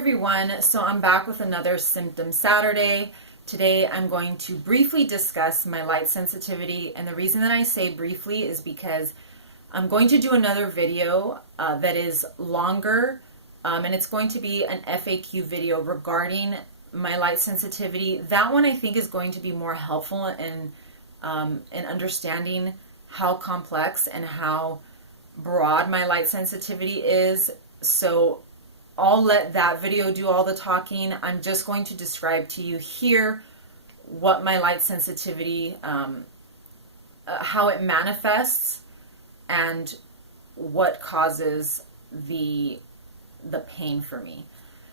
everyone, so I'm back with another Symptom Saturday. Today I'm going to briefly discuss my light sensitivity, and the reason that I say briefly is because I'm going to do another video that is longer, and it's going to be an FAQ video regarding my light sensitivity. That one I think is going to be more helpful in understanding how complex and how broad my light sensitivity is. So I'll let that video do all the talking. I'm just going to describe to you here what my light sensitivity, how it manifests, and what causes the pain for me.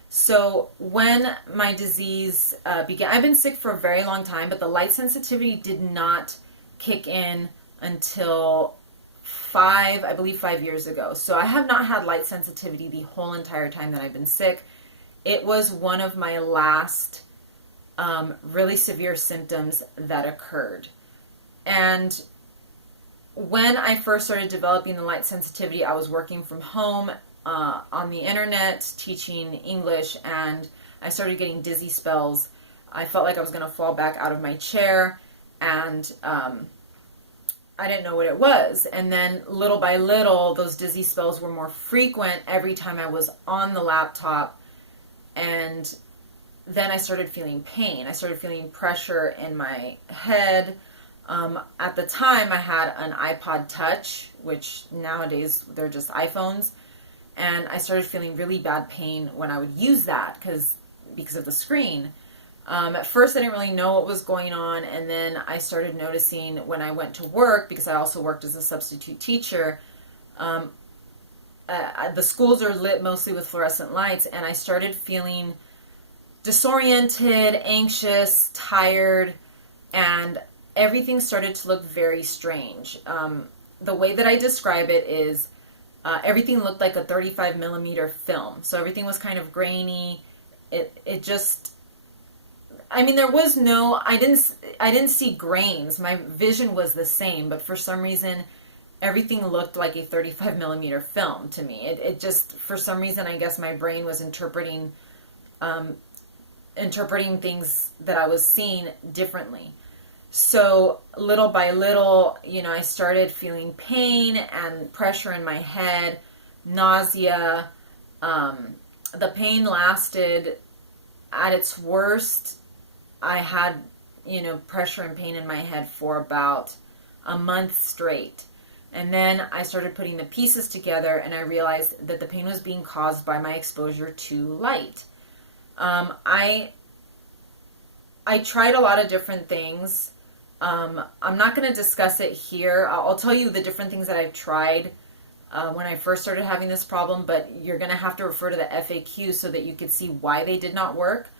So when my disease began, I've been sick for a very long time, but the light sensitivity did not kick in until 5 years ago. So I have not had light sensitivity the whole entire time that I've been sick. It was one of my last really severe symptoms that occurred. And when I first started developing the light sensitivity, I was working from home on the internet teaching English, and I started getting dizzy spells. I felt like I was going to fall back out of my chair, and I didn't know what it was. And then little by little, those dizzy spells were more frequent every time I was on the laptop. And then I started feeling pain. I started feeling pressure in my head. At the time, I had an iPod Touch, which nowadays they're just iPhones. And I started feeling really bad pain when I would use that because of the screen. At first, I didn't really know what was going on, and then I started noticing when I went to work, because I also worked as a substitute teacher, the schools are lit mostly with fluorescent lights, and I started feeling disoriented, anxious, tired, and everything started to look very strange. The way that I describe it is everything looked like a 35 millimeter film, so everything was kind of grainy. It just... I mean, there was no, I didn't see grains. My vision was the same, but for some reason, everything looked like a 35 millimeter film to me. It just, for some reason, I guess my brain was interpreting things that I was seeing differently. So little by little, I started feeling pain and pressure in my head, nausea. The pain lasted at its worst. I had, pressure and pain in my head for about a month straight. And then I started putting the pieces together, and I realized that the pain was being caused by my exposure to light. I tried a lot of different things. I'm not going to discuss it here. I'll tell you the different things that I've tried when I first started having this problem, but you're going to have to refer to the FAQ so that you could see why they did not work.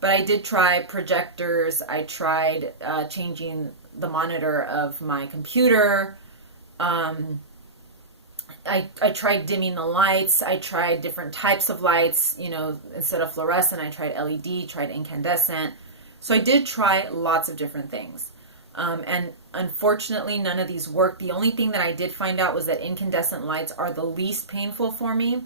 But I did try projectors. I tried changing the monitor of my computer. I tried dimming the lights. I tried different types of lights. Instead of fluorescent, I tried LED, tried incandescent. So I did try lots of different things. And unfortunately, none of these worked. The only thing that I did find out was that incandescent lights are the least painful for me.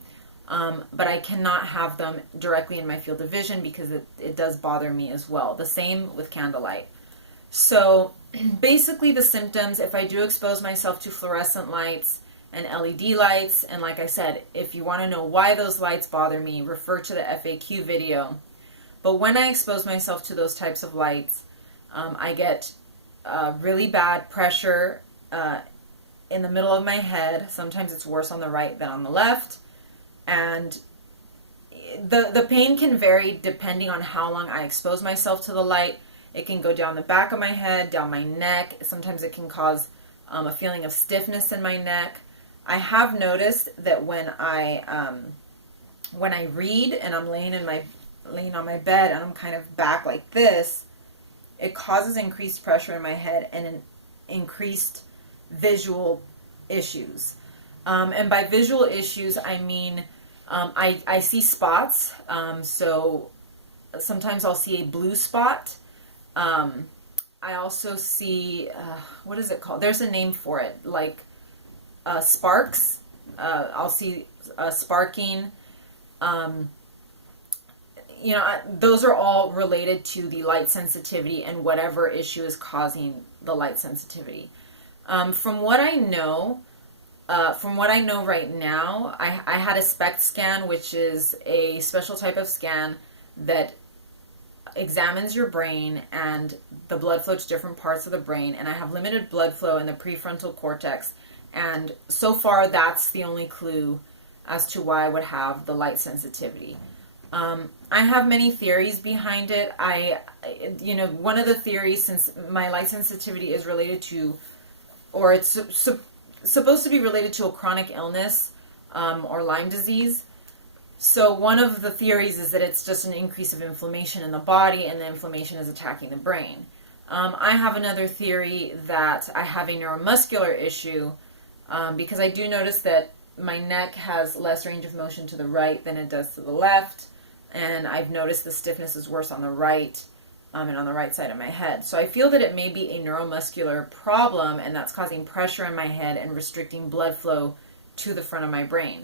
But I cannot have them directly in my field of vision because it does bother me as well. The same with candlelight. So basically the symptoms, if I do expose myself to fluorescent lights and LED lights, and like I said, if you want to know why those lights bother me, refer to the FAQ video. But when I expose myself to those types of lights, I get really bad pressure in the middle of my head. Sometimes it's worse on the right than on the left. And the pain can vary depending on how long I expose myself to the light. It can go down the back of my head, down my neck. Sometimes it can cause a feeling of stiffness in my neck. I have noticed that when I read and I'm laying on my bed and I'm kind of back like this, it causes increased pressure in my head and an increased visual issues. And by visual issues, I mean I see spots. So sometimes I'll see a blue spot. I also see, what is it called? There's a name for it, like sparks. I'll see sparking. those are all related to the light sensitivity and whatever issue is causing the light sensitivity. From what I know right now, I had a SPECT scan, which is a special type of scan that examines your brain and the blood flow to different parts of the brain. And I have limited blood flow in the prefrontal cortex. And so far, that's the only clue as to why I would have the light sensitivity. I have many theories behind it. One of the theories, since my light sensitivity is related to, or it's supposed to be related to a chronic illness, or Lyme disease. So one of the theories is that it's just an increase of inflammation in the body, and the inflammation is attacking the brain. I have another theory that I have a neuromuscular issue, because I do notice that my neck has less range of motion to the right than it does to the left. And I've noticed the stiffness is worse on the right, and on the right side of my head. So I feel that it may be a neuromuscular problem, and that's causing pressure in my head and restricting blood flow to the front of my brain.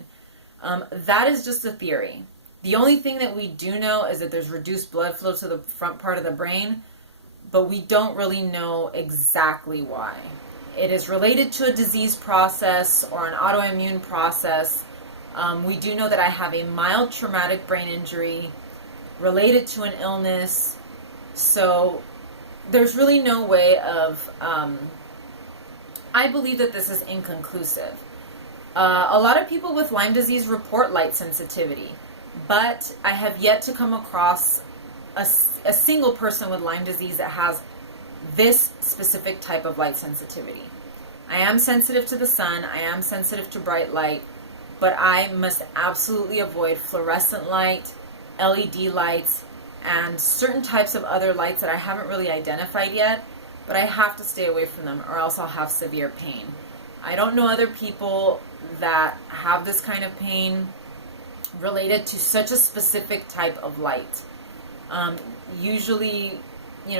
That is just a theory. The only thing that we do know is that there's reduced blood flow to the front part of the brain, but we don't really know exactly why. It is related to a disease process or an autoimmune process. We do know that I have a mild traumatic brain injury related to an illness. So there's really no way of, I believe that this is inconclusive. A lot of people with Lyme disease report light sensitivity, but I have yet to come across a single person with Lyme disease that has this specific type of light sensitivity. I am sensitive to the sun, I am sensitive to bright light, but I must absolutely avoid fluorescent light, LED lights, and certain types of other lights that I haven't really identified yet, but I have to stay away from them or else I'll have severe pain. I don't know other people that have this kind of pain related to such a specific type of light. Usually,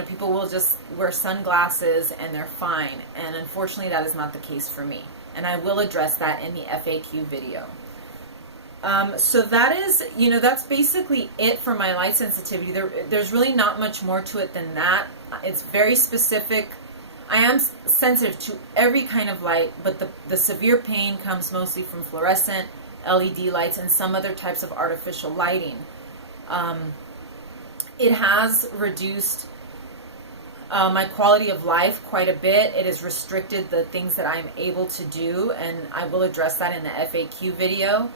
people will just wear sunglasses and they're fine, and unfortunately that is not the case for me. And I will address that in the FAQ video. So that is, that's basically it for my light sensitivity. There's really not much more to it than that. It's very specific. I am sensitive to every kind of light, but the severe pain comes mostly from fluorescent, LED lights, and some other types of artificial lighting. It has reduced my quality of life quite a bit. It has restricted the things that I'm able to do, and I will address that in the FAQ video.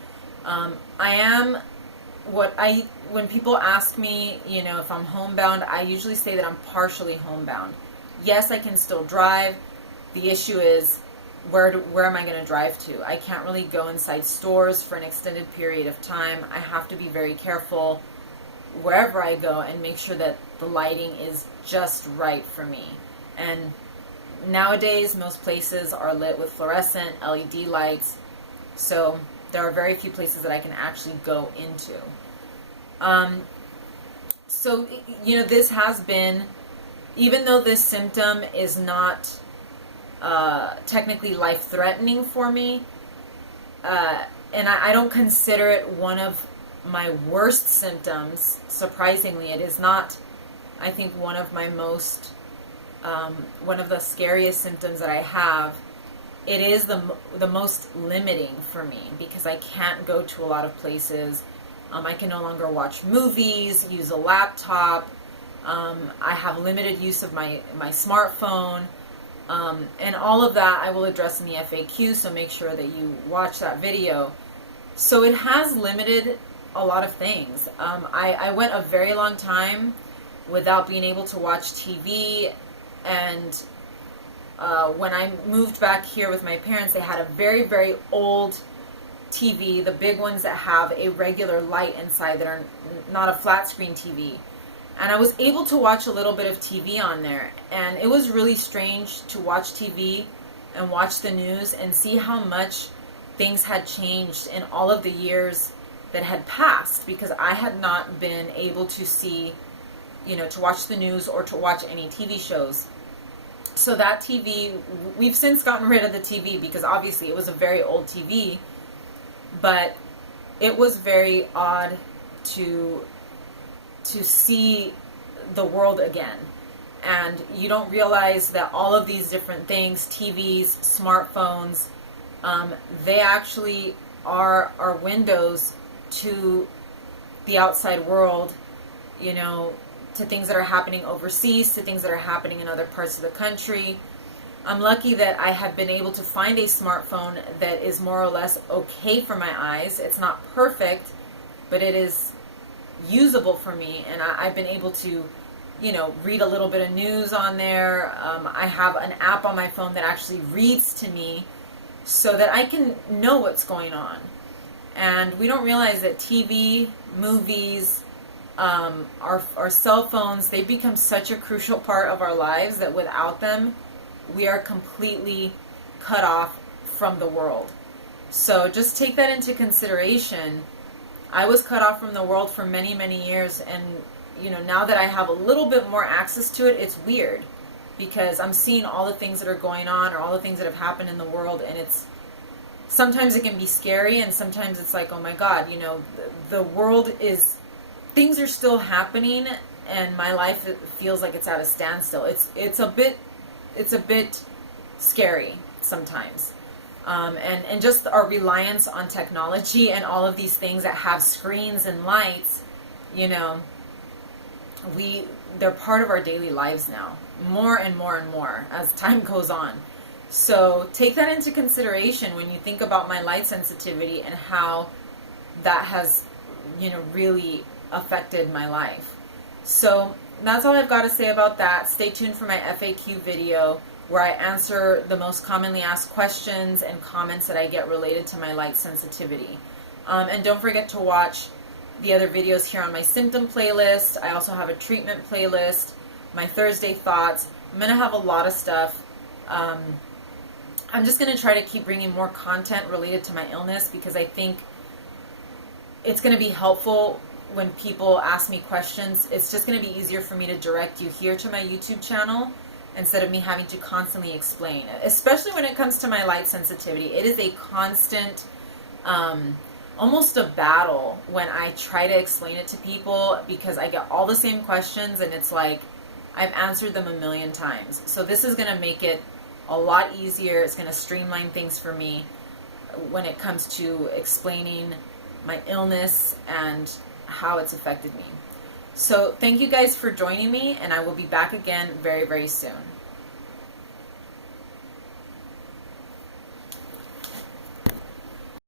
When people ask me, if I'm homebound, I usually say that I'm partially homebound. Yes, I can still drive. The issue is, where am I going to drive to? I can't really go inside stores for an extended period of time. I have to be very careful wherever I go and make sure that the lighting is just right for me. And nowadays, most places are lit with fluorescent LED lights, so there are very few places that I can actually go into. So, this has been, even though this symptom is not technically life-threatening for me, and I don't consider it one of my worst symptoms. Surprisingly, it is not, I think, one of my most, one of the scariest symptoms that I have. It is the most limiting for me because I can't go to a lot of places. I can no longer watch movies, use a laptop. I have limited use of my smartphone. And all of that I will address in the FAQ, so make sure that you watch that video. So it has limited a lot of things. I went a very long time without being able to watch TV, and when I moved back here with my parents, they had a very, very old TV, the big ones that have a regular light inside that are not a flat screen TV. And I was able to watch a little bit of TV on there, and it was really strange to watch TV and watch the news and see how much things had changed in all of the years that had passed, because I had not been able to see, to watch the news or to watch any TV shows. So that TV, we've since gotten rid of the TV because obviously it was a very old TV, but it was very odd to to see the world again. And you don't realize that all of these different things, TVs, smartphones, they actually are our windows to the outside world, you know, to things that are happening overseas, to things that are happening in other parts of the country. I'm lucky that I have been able to find a smartphone that is more or less okay for my eyes. It's not perfect, but it is usable for me, and I've been able to, you know, read a little bit of news on there. I have an app on my phone that actually reads to me so that I can know what's going on. And we don't realize that TV, movies, our cell phones, they become such a crucial part of our lives that without them, we are completely cut off from the world. So just take that into consideration. I was cut off from the world for many, many years, and you know, now that I have a little bit more access to it, it's weird because I'm seeing all the things that are going on or all the things that have happened in the world, and sometimes it can be scary, and sometimes it's like, oh my God, you know, the world is, things are still happening, and my life feels like it's at a standstill. It's a bit scary sometimes. And just our reliance on technology and all of these things that have screens and lights, you know, they're part of our daily lives now, more and more and more as time goes on. So take that into consideration when you think about my light sensitivity and how that has, you know, really affected my life. So that's all I've got to say about that. Stay tuned for my FAQ video where I answer the most commonly asked questions and comments that I get related to my light sensitivity. And don't forget to watch the other videos here on my symptom playlist. I also have a treatment playlist, my Thursday thoughts. I'm going to have a lot of stuff. I'm just going to try to keep bringing more content related to my illness because I think it's going to be helpful when people ask me questions. It's just going to be easier for me to direct you here to my YouTube channel instead of me having to constantly explain, especially when it comes to my light sensitivity. It is a constant, almost a battle when I try to explain it to people because I get all the same questions and it's like I've answered them a million times. So this is going to make it a lot easier. It's going to streamline things for me when it comes to explaining my illness and how it's affected me. So thank you guys for joining me, and I will be back again very, very soon.